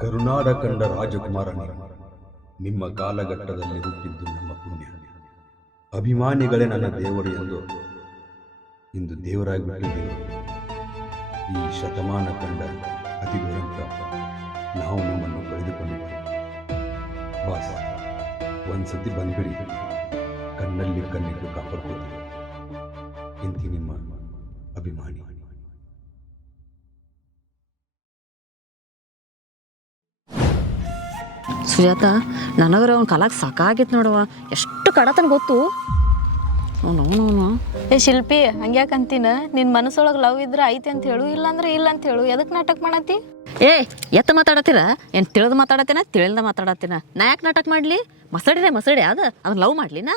ಕರುನಾಡ ಕಂಡ ರಾಜಕುಮಾರನೇ, ನಿಮ್ಮ ಕಾಲಘಟ್ಟದಲ್ಲಿ ಹುಟ್ಟಿದ್ದು ನಮ್ಮ ಪುಣ್ಯ. ಅಭಿಮಾನಿಗಳೇ ನನ್ನ ದೇವರು ಎಂದು ಇಂದು ದೇವರಾಗಿ ಬಿಟ್ಟಿದ್ದೀವಿ. ಈ ಶತಮಾನ ಕಂಡ ಅತಿ ದುರಂತ ನಾವು ನಿಮ್ಮನ್ನು ಕಳೆದುಕೊಂಡಿದ್ದೇವೆ. ಬಾಸ್, ಒಂದ್ಸತಿ ಬಂದ್ಬಿಡಿ, ಕಣ್ಣಲ್ಲಿ ಕಣ್ಣಿಟ್ಟು ಕಾಪಾಡ್ಕೊಳ್ತೀವಿ. ಇಂತಿ ನಿಮ್ಮ ಅಭಿಮಾನಿ. ಸುಜಾತ, ನನಗರ ಅವ್ನ ಕಾಲಾಗ ಸಾಕಾಗಿತ್ತು ನೋಡವ. ಎಷ್ಟು ಕಡತನ ಗೊತ್ತು ಅವನು. ಏ ಶಿಲ್ಪಿ, ಹಂಗ್ಯಾಕಂತೀನ? ನಿನ್ನ ಮನಸ್ಸೊಳಗೆ ಲವ್ ಇದ್ರೆ ಐತಿ ಅಂತ ಹೇಳು, ಇಲ್ಲಾಂದ್ರೆ ಇಲ್ಲ ಅಂತ ಹೇಳು. ಎದಕ್ಕೆ ನಾಟಕ ಮಾಡತ್ತಿ? ಏ ಎತ್ತ ಮಾತಾಡತ್ತೀರ? ಏನು ತಿಳಿದು ಮಾತಾಡತ್ತೀನ ತಿಳಿಲ್ದ ಮಾತಾಡತ್ತೀನ? ನಾ ಯಾಕೆ ನಾಟಕ ಮಾಡಲಿ? ಮಸಡಿ ಅದನ್ನ ಲವ್ ಮಾಡ್ಲಿನಾ?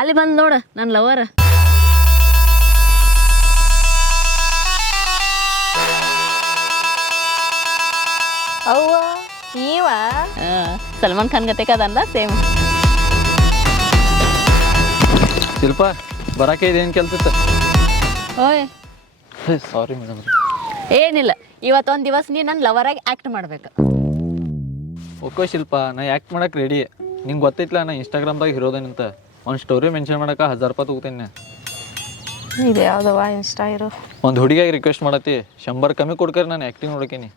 ಅಲ್ಲಿ ಬಂದು ನೋಡ ನನ್ನ ಲವರ್. ಅವ್ವ ನೀವ ಸಲ್ಮಾನ್ ಖಾನ್ ಗತೆ ಕದಲ್ಲ ಸೇಮ್. ಶಿಲ್ಪ, ಬರಾಕೆ ಇದೇನು ಕೆಲ್ಸತ್ತ? ಓಯ್ ಸಾರಿ ಮೇಡಮ್. ಏನಿಲ್ಲ, ಇವತ್ತೊಂದು ದಿವಸ ನೀ ನನ್ನ ಲವರಾಗಿ ಆ್ಯಕ್ಟ್ ಮಾಡ್ಬೇಕು. ಓಕೆ ಶಿಲ್ಪ, ನಾ ಆ್ಯಕ್ಟ್ ಮಾಡಕ್ಕೆ ರೆಡಿ. ನಿಂಗೆ ಗೊತ್ತೈತ್ಲ ನಾ ಇನ್ಸ್ಟಾಗ್ರಾಮ್ದಾಗ ಇರೋದೇನಂತ. ಒಂದು ಸ್ಟೋರಿ ಮೆನ್ಷನ್ ಮಾಡಕ್ಕೆ 1000 ರೂಪಾಯಿ ತಗೋತೇನೆ. ಇದು ಯಾವ್ದವ ಇನ್ಸ್ಟಾ ಇರೋ? ಒಂದು ಹುಡುಗಿಯಾಗಿ ರಿಕ್ವೆಸ್ಟ್ ಮಾಡತ್ತಿ, 100 ಕಮ್ಮಿ ಕೊಡ್ಕರಿ ನಾನು ಆ್ಯಕ್ಟಿಂಗ್ ನೋಡಕೀನಿ.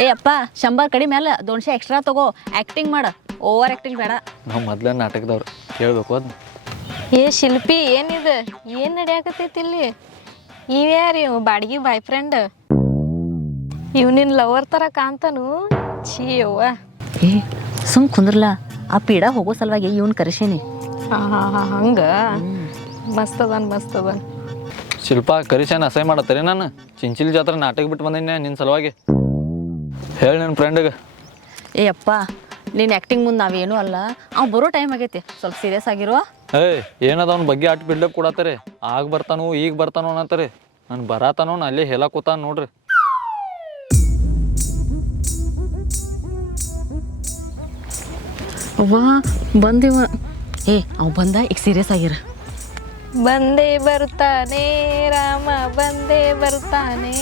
ಏ ಅಪ್ಪ, 100 ಕಡಿಮೆ ಅಲ್ಲ, 200 ಎಕ್ಸ್ಟ್ರಾ ತಗೋ. ಆ್ಯಕ್ಟಿಂಗ್ ಮಾಡ, ಓವರ್ ಆ್ಯಕ್ಟಿಂಗ್ ಬೇಡ. ನಾವು ಮೊದ್ಲ ನಾಟಕದವ್ರು, ಕೇಳಬೇಕು ಅದನ್ನ. ಏ ಶಿಲ್ಪಿ, ಏನಿದೆ? ಏನು ನಡೆಯಾಕತ್ತೈತಿ ಇಲ್ಲಿ? ಇವ್ಯಾರು ಇವ್ ಬಾಡಿಗೆ ಬಾಯ್ ಫ್ರೆಂಡ್? ಇವ್ ನಿನ್ನ ಲವರ್ ಥರ ಕಾಣ್ತಾನು? ಛೀ ಅವ್ವ. ಏ ಸುಮ್ ಕುಂದ್ರಲ್ಲ, ಆ ಪೀಡ ಹೋಗೋ ಸಲುವಾಗಿ ಇವ್ನು ಕರೆಸೀನಿ. ಹಾಂ ಹಂಗೆ ಮಸ್ತ್ ಅದಾನ. ಶಿಲ್ಪ, ಕರಿಶಾನ ಅಸಹ್ಯ ಮಾಡತ್ತಾರೆ. ನಾನು ಚಿಂಚಿಲಿ ಜಾತ್ರೆ ನಾಟಕ ಬಿಟ್ಟು ಬಂದೇನೆ ನಿನ್ನ ಸಲುವಾಗಿ. ಹೇಳಿ ನನ್ನ ಫ್ರೆಂಡಿಗೆ. ಏ ಅಪ್ಪ, ನೀನು ಆ್ಯಕ್ಟಿಂಗ್ ಮುಂದೆ ನಾವೇನೂ ಅಲ್ಲ. ಅವ್ನು ಬರೋ ಟೈಮ್ ಆಗೈತಿ, ಸ್ವಲ್ಪ ಸೀರಿಯಸ್ ಆಗಿರುವ. ಏನದ ಅವ್ನ ಬಗ್ಗೆ ಆಟ ಬಿಡ್ಲಪ್ ಕೊಡತ್ತಾರೆ. ಆಗ ಬರ್ತಾನೋ ಈಗ ಬರ್ತಾನೋ ಅನ್ನತ್ತಾರೆ. ನಾನು ಬರತಾನೋ ಅಲ್ಲೇ ಹೇಳ ಕೂತಾನ ನೋಡ್ರಿ. ಅವ್ವಾ ಬಂದಿವ. ಏ ಅವ್ ಬಂದ, ಈಗ ಸೀರಿಯಸ್ ಆಗಿರ. ಬಂದೇ ಬರ್ತಾನೆ ರಾಮ, ಬಂದೇ ಬರ್ತಾನೆ.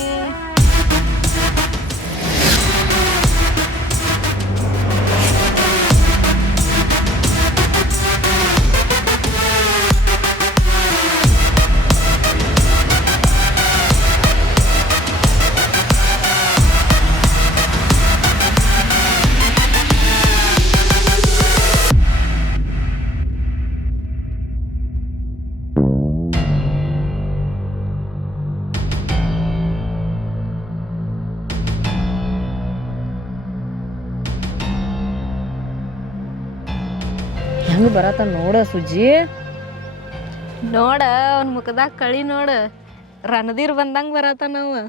ಹೆಂಗೆ ಬರತ್ತ ನೋಡ ಸುಜ್ಜಿ. ನೋಡ ಅವ್ನ ಮುಖದಾಗ ಕಳಿ ನೋಡ, ರಣದೀರ್ ಬಂದಂಗ ಬರತ್ತ ನಾವು.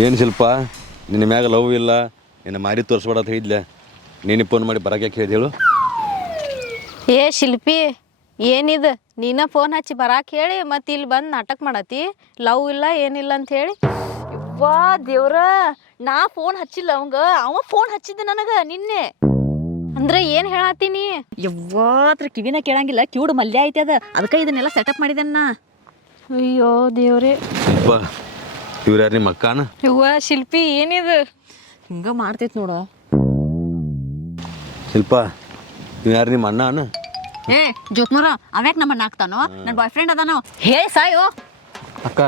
ಏನು ಶಿಲ್ಪ, ನಿನ್ನ ಮ್ಯಾಗ ಲವ್ ಇಲ್ಲ, ನಿನ್ನ ಮಾರಿ ತೋರಿಸ್ಬೇಡಂತ ಹೇಳಿದ್ಲೆ. ನೀನು ಫೋನ್ ಮಾಡಿ ಬರಕ್ಕೆ ಹೇಳಿದ ಹೇಳು. ಏ ಶಿಲ್ಪಿ, ಏನಿದು? ನೀನ ಫೋನ್ ಹಚ್ಚಿ ಬರಾಕ್ ಹೇಳಿ ಮತ್ತೆ ಇಲ್ಲಿ ಬಂದು ನಾಟಕ ಮಾಡತಿ, ಲವ್ ಇಲ್ಲ ಏನಿಲ್ಲ ಅಂತ ಹೇಳಿ. ವಾ ದೇವ್ರ, ನಾ ಫೋನ್ ಹಚ್ಚಿಲ್ಲ ಅವಂಗ, ಅವ ಫೋನ್ ಹಚ್ಚಿದ್ದ ನನಗ ನಿನ್ನೆ. ಅಂದ್ರೆ ಏನ್ ಹೇಳತ್ತೀನಿ? ಯವ್ವಾತ್ರ ಕಿವಿನ ಕೇಳಂಗಿಲ್ಲ, ಕಿವುಡು ಮಲ್ಯ ಐತಿ ಅದ. ಅದಕ್ಕೆ ಇದನ್ನೆಲ್ಲ ಸೆಟಪ್ ಮಾಡಿದೆನ್ನ. ಅಯ್ಯೋ ದೇವ್ರೆ. ಶಿಲ್ಪ, ಇವ್ರು ಯಾರು, ನಿಮ್ಮ ಅಕ್ಕನ? ಯವ್ವ ಶಿಲ್ಪಿ, ಏನಿದು? ಹಿಂಗ ಮಾಡ್ತೈತಿ ನೋಡು. ಶಿಲ್ಪ, ಇವ್ ಯಾರು, ನಿಮ್ಮ ಅಣ್ಣ? ಏ ಜ್ಯೋತ್ನೂರ, ಅವ್ಯಾಕೆ ನಮ್ಮನ್ನ ಹಾಕ್ತಾನೋ? ನನ್ನ ಬಾಯ್ ಫ್ರೆಂಡ್ ಅದಾನೋ, ಹೇ ಸಾಯೋ. ಅಕ್ಕ,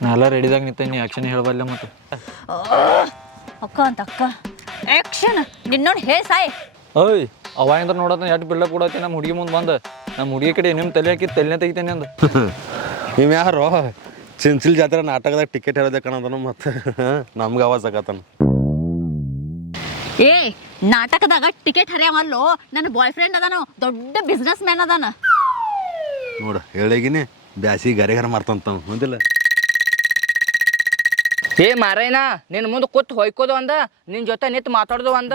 ನಾ ಎಲ್ಲ ರೆಡಿದಾಗ ನಿಂತೇನಿ, ಆಕ್ಷನ್ ಹೇಳಬಲ್ಲ. ಮತ್ತೆ ಅಕ್ಕ ಅಂತ ಅಕ್ಕ ಆಕ್ಷನ್ ನಿನ್ನೋಡ್ ಹೇ ಸಾಯ್. ಓಯ್, ಅವ ಅಂದ್ರೆ ನೋಡತ್ತ ಎಷ್ಟು ಬಿಡ್ಲಪ್ ಕೊಡತ್ತಿ. ನಮ್ಮ ಹುಡುಗಿ ಮುಂದೆ ಬಂದು ನಮ್ಮ ಹುಡುಗಿ ಕಡೆ ನಿಮ್ಮ ತಲೆ ಹಾಕಿ ತಲೆನೇ ತೆಗಿತೇನೆ ಅಂದ. ನೀವು ಯಾರು? ಚಿಂಚಿಲ್ ಜಾತ್ರೆ ನಾಟಕದಾಗ ಟಿಕೆಟ್ ಹೇಳೋದೆ ಕಣದನು, ಮತ್ತೆ ನಮ್ಗೆ ಆವಾಜ್ ಆಗತ್ತಾನ. ಏ ನಾಟಕದಾಗ ಟಿಕೆಟ್ ಹರಿಯವಲ್ಲೋ, ನನ್ನ ಬಾಯ್ ಫ್ರೆಂಡ್ ಅದಾನೋ, ದೊಡ್ಡ ಬಿಸ್ನೆಸ್ ಮ್ಯಾನ್ ಅದಾನ. ನೋಡ ಹೇಳಿಗಿನಿ, ಬ್ಯಾಸಿ ಗಾರಿಗಾರ ಮಾಡ್ತಂತ ಮುಂದಿಲ್ಲ. ಏ ಮಾರೈನಾ, ನಿನ್ನ ಮುಂದೆ ಕೂತ್ ಹೊಯ್ಕೋದು ಅಂದ, ನಿನ್ನ ಜೊತೆ ನಿಂತು ಮಾತಾಡೋದು ಅಂದ.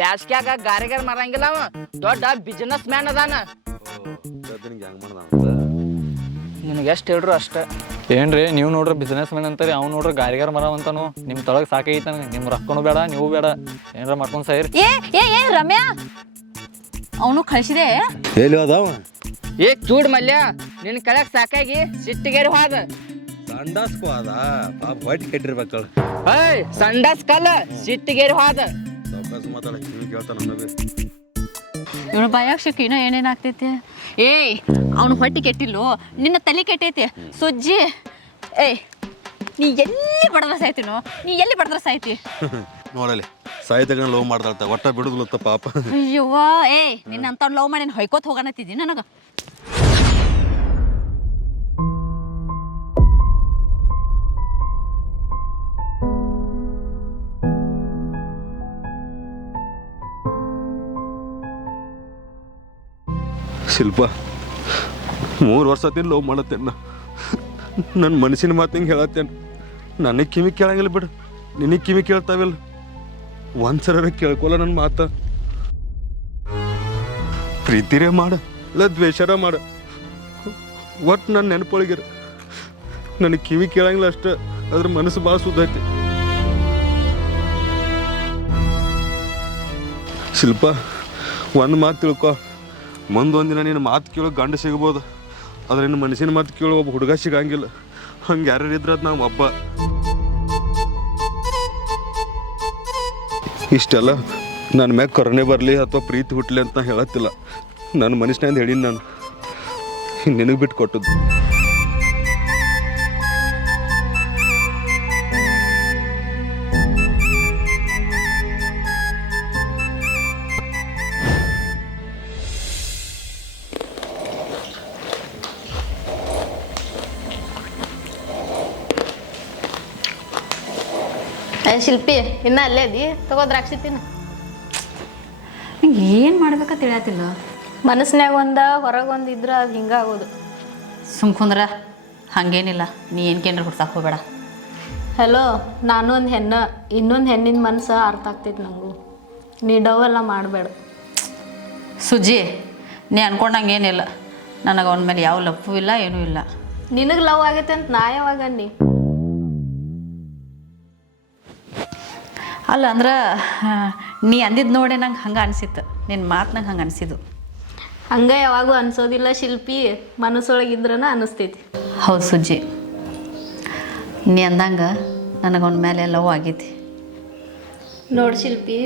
ಬ್ಯಾಸ್ಗ್ಯಾಗ ಗಾರಿಗಾರ ಮಾರಂಗಿಲ್ಲ, ಅವ ದೊಡ್ಡ ಬಿಸ್ನೆಸ್ ಮ್ಯಾನ್ ಅದಾನ. ನಿಂಗೆ ಹೆಂಗೆ ಮಾಡ್ದ ನಿನಗೆ ಎಷ್ಟು ಹೇಳ್ರು ಅಷ್ಟೇ. ಏನ್ರಿ ನೀವು ನೋಡ್ರಿ ಬಿಸ್ನೆಸ್ ಮ್ಯಾನ್ ಅಂತಾರೆ, ಅವ್ನು ನೋಡ್ರಿ ಗಾರಿಗಾರ ಮರ ಅಂತಾನು. ನಿಮ್ಮ ತೊಳಗೆ ಸಾಕೈತೆ ನನಗೆ, ನಿಮ್ಮ ರೊಕ್ಕನೂ ಬೇಡ ನೀವು ಬೇಡ, ಏನಾರ ಮಾಡ್ಕೊಂಡು ಸಾಯಿರಿ. ಏ ರಮ್ಯಾ, ಅವನು ಕಳಿಸಿದೆ. ಎಲ್ಲಿ ಹೋದವ? ಏ ಚೂಡ್ ಮಲ್ಯ, ನಿನ್ನ ಕೆಳಗೆ ಸಾಕಾಗಿ ಸಿಟ್ಟಿಗೇರಿ ಹೋದ. ಸಂಡಾಸ್ಕೋ ಅದ ಪಾಪ ಹೊಟ್ಟೆ ಕೆಟ್ಟಿರ್ಬೇಕಳ. ಏಯ್ ಸಂಡಾಸ್ ಕಲ್ಲ ಸಿಟ್ಟಿಗೇರಿ ಹೋದ. ಸಾವಕಾಶ ಮಾತಾಡ, ಕಿವಿ ಕೇಳ್ತಾನ ನನಗೆ. ಇವನು ಬಾಯಾಕ್ಷಕ್ಕೆ ಇನ್ನೂ ಏನೇನು ಆಗ್ತೈತಿ? ಏಯ್ ಅವನು ಹೊಟ್ಟೆ ಕೆಟ್ಟಿಲ್ಲೋ, ನಿನ್ನ ತಲೆ ಕೆಟ್ಟೈತಿ ಸುಜ್ಜಿ. ಏಯ್ ನೀ ಎಲ್ಲಿ ಬಡದ್ರ ಸಾಯ್ತೀನೋ, ನೀ ಎಲ್ಲಿ ಬಡದ್ರ ಸಾಯ್ತಿ? ನೋಡಲಿ ಸಾಹಿತ್ಯಗಳನ್ನ ಲವ್ ಮಾಡ್ದಾಳ್ತ, ಒಟ್ಟ ಬಿಡುದಿಲ್ಲತ್ತ ಪಾಪ. ಅಯ್ಯವ್ವ, ಏಯ್ ನಿನ್ನ ಅಂತ ಲವ್ ಮಾಡಿ ಹೊಯ್ಕೋತ ಹೋಗೋಣತ್ತಿದ್ದಿ ನನಗೆ. ಶಿಲ್ಪ 3 ವರ್ಷ ಆತೀನಿ ಲವ್ ಮಾಡತ್ತೇನ. ನನ್ನ ಮನಸ್ಸಿನ ಮಾತು ಹಿಂಗೆ ಹೇಳತ್ತೇನೆ. ನನಗೆ ಕಿವಿ ಕೇಳಂಗಿಲ್ಲ ಬಿಡು, ನಿನಗೆ ಕಿವಿ ಕೇಳ್ತಾವಿಲ್ಲ. ಒಂದ್ಸರ ಕೇಳ್ಕೊಲ್ಲ ನನ್ನ ಮಾತ. ಪ್ರೀತಿರೇ ಮಾಡ ಇಲ್ಲ ದ್ವೇಷರ ಮಾಡ, ಒಟ್ಟು ನನ್ನ ನೆನಪೊಳಗಿರ. ನನಗೆ ಕಿವಿ ಕೇಳಂಗಿಲ್ಲ ಅಷ್ಟೇ, ಅದ್ರ ಮನಸ್ಸು ಭಾಳ ಸುದ್ದೈತಿ. ಶಿಲ್ಪ ಒಂದು ಮಾತು ತಿಳ್ಕೊ, ಮುಂದೊಂದಿನ ನೀನು ಮಾತು ಕೇಳೋ ಗಂಡು ಸಿಗ್ಬೋದು, ಆದ್ರೆ ನಿನ್ನ ಮನಸ್ಸಿನ ಮಾತು ಕೇಳೋ ಒಬ್ಬ ಹುಡುಗ ಸಿಗಂಗಿಲ್ಲ. ಹಂಗೆ ಯಾರು ಇದ್ರೆ ಅದು ನಾವು ಒಬ್ಬ. ಇಷ್ಟೆಲ್ಲ ನನ್ನ ಮ್ಯಾಗ ಕರುಣೆ ಬರಲಿ ಅಥವಾ ಪ್ರೀತಿ ಹುಟ್ಟಲಿ ಅಂತ ಹೇಳತ್ತಿಲ್ಲ. ನನ್ನ ಮನುಷ್ಯನಿಂದ ಹೇಳೀನಿ ನಾನು, ನಿನಗೆ ಬಿಟ್ಟು ಕೊಟ್ಟದ್ದು. ಶಿಲ್ಪಿ ಇನ್ನ ಅಲ್ಲೇ ಅದಿ, ತಗೋ ದ್ರಾಕ್ಷಿ ತಿನ್ನು. ಏನು ಮಾಡ್ಬೇಕಂತ ತಿಳಿಯತ್ತಿಲ್ಲ. ಮನಸ್ನ್ಯಾಗ ಒಂದ ಹೊರಗೆ ಒಂದು ಇದ್ರೆ ಅದು ಹಿಂಗಾಗೋದು. ಸುಮ್ಕುಂದ್ರ, ಹಾಗೇನಿಲ್ಲ. ನೀ ಏನ್ಕೇನ್ರ ಹುಡ್ಸಕ್ಕೆ ಹೋಗ್ಬೇಡ. ಹಲೋ, ನಾನು ಒಂದು ಹೆಣ್ಣು, ಇನ್ನೊಂದು ಹೆಣ್ಣಿನ ಮನಸ್ಸು ಅರ್ಥ ಆಗ್ತೈತಿ ನನಗೂ. ನೀ ಡವೆಲ್ಲ ಮಾಡಬೇಡ. ಸುಜ್ಜಿ, ನೀ ಅನ್ಕೊಂಡಂಗೆ ಏನಿಲ್ಲ. ನನಗೆ ಅವನ ಮೇಲೆ ಯಾವ ಲಪ್ಪು ಇಲ್ಲ, ಏನೂ ಇಲ್ಲ. ನಿನಗೆ ಲವ್ ಆಗೈತೆ ಅಂತ ನಾ ಯಾವಾಗ ಅನ್ನಿ? ಅಲ್ಲ ಅಂದ್ರೆ ನೀ ಅಂದಿದ್ದು ನೋಡಿ ನಂಗೆ ಹಂಗೆ ಅನಿಸಿತ್ತು. ನಿನ್ನ ಮಾತು ನಂಗೆ ಹಂಗೆ ಅನಿಸಿದ್ದು. ಹಂಗೆ ಯಾವಾಗೂ ಅನ್ಸೋದಿಲ್ಲ ಶಿಲ್ಪಿ, ಮನಸ್ಸೊಳಗಿದ್ರನ ಅನಿಸ್ತೈತಿ. ಹೌದು ಸುಜ್ಜಿ, ನೀ ಅಂದಂಗೆ ನನಗೆ ಅವನ ಮೇಲೆ ಲವ್ ಆಗೈತಿ. ನೋಡಿ ಶಿಲ್ಪಿ,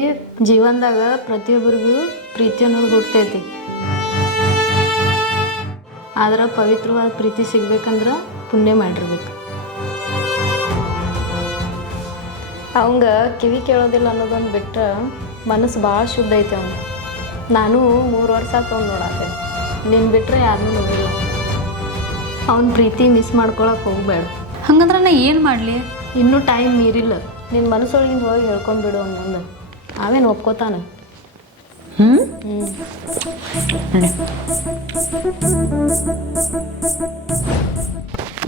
ಜೀವನದಾಗ ಪ್ರತಿಯೊಬ್ಬರಿಗೂ ಪ್ರೀತಿ ಅನ್ನೋದು ಹುಡ್ತೈತಿ. ಆದ್ರೆ ಪವಿತ್ರವಾದ ಪ್ರೀತಿ ಸಿಗ್ಬೇಕಂದ್ರೆ ಪುಣ್ಯ ಮಾಡಿರ್ಬೇಕು. ಅವಂಗ ಕಿವಿ ಕೇಳೋದಿಲ್ಲ ಅನ್ನೋದೊಂದು ಬಿಟ್ಟರೆ ಮನಸ್ಸು ಭಾಳ ಶುದ್ಧ ಐತಿ ಅವ್ನು. ನಾನು 3 ವರ್ಷ ತೊಗೊಂಡು ನೋಡತ್ತೇನೆ, ನಿನ್ನ ಬಿಟ್ಟರೆ ಯಾರನ್ನೂ ನೋಡಿಲ್ಲ. ಅವ್ನ ಪ್ರೀತಿ ಮಿಸ್ ಮಾಡ್ಕೊಳಕ್ಕೆ ಹೋಗ್ಬೇಡ. ಹಂಗಂದ್ರೆ ನಾ ಏನು ಮಾಡಲಿ? ಇನ್ನೂ ಟೈಮ್ ಮೀರಿಲ್ಲ. ನಿನ್ನ ಮನಸ್ಸೊಳಗಿಂದ ಹೋಗಿ ಹೇಳ್ಕೊಂಡ್ಬಿಡು ಅವ್ನ ಮುಂದೆ, ಆಮೇಲೆ ಒಪ್ಕೋತಾನೆ.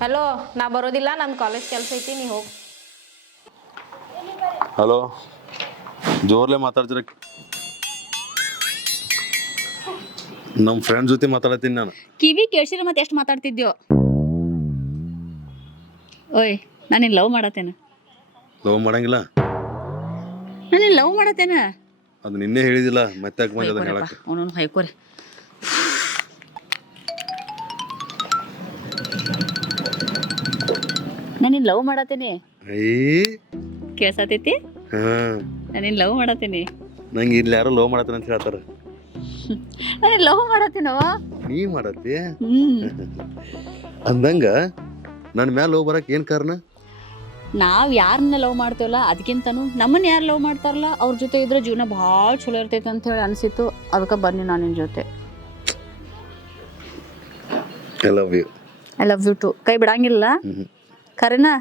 ಹಲೋ, ನಾ ಬರೋದಿಲ್ಲ, ನನ್ನ ಕಾಲೇಜ್ ಕೆಲಸ ಐತಿ, ನೀ ಹೋಗಿ. ಹಲೋ, ಜೋರ್ಲೆ ಮಾತಾಡ್ತಿರ. ನಮ್ಮ ಫ್ರೆಂಡ್ ಜೊತೆ ಮಾತಾಡತ್ತೀನಿ ನಾನು. ಕಿವಿ ಕೇಳಿಸಿದ್ರೆ ಮತ್ತೆ ಎಷ್ಟು ಮಾತಾಡ್ತಿದ್ಯೋ? ಓಯ್, ನಾನು ಲವ್ ಮಾಡತ್ತೇನೆ. ಲವ್ ಮಾಡಂಗಿಲ್ಲ? ನಾನು ಲವ್ ಮಾಡತ್ತೇನೆ. ಅದು ನಿನ್ನೆ ಹೇಳಿದಿಲ್ಲ, ಮತ್ತೆ ಯಾಕೆ ಬಂದ ಅದನ್ನ ಹೇಳಕ್ಕೆ? ಅವನನ್ನು ಹೊಯ್ಕೋರಿ. ನಾನು ಲವ್ ಮಾಡತ್ತೇನೆ. ಕೇಳ್ಸತೈತಿ? ನಾನು ಲವ್ ಮಾಡತ್ತೇನೆ. ನಂಗೆ ಇಲ್ಲಿ ಯಾರೋ ಲವ್ ಮಾಡತ್ತೇನೆ ಅಂತ ಹೇಳ್ತಾರೆ. ನಾನು ಲವ್ ಮಾಡತ್ತೇನವ. ನೀ ಮಾಡತ್ತಿ ಅಂದಂಗ ನನ್ನ ಮ್ಯಾಲ ಲವ್ ಬರಕ್ಕೆ ಏನು ಕಾರಣ? ನಾವು ಯಾರನ್ನ ಲವ್ ಮಾಡ್ತೇವಲ್ಲ ಅದಕ್ಕಿಂತನೂ ನಮ್ಮನ್ನ ಯಾರು ಲವ್ ಮಾಡ್ತಾರಲ್ಲ ಅವ್ರ ಜೊತೆ ಇದ್ರೆ ಜೀವನ ಭಾಳ ಚಲೋ ಇರ್ತೈತೆ ಅಂತ ಹೇಳಿ ಅನಿಸಿತ್ತು. ಅದಕ್ಕೆ ಬನ್ನಿ ನಾನು ನಿನ್ನ ಜೊತೆ. I love you. I love you too. ಕೈ ಬಿಡಂಗಿಲ್ಲ. ಕರೆನಾ?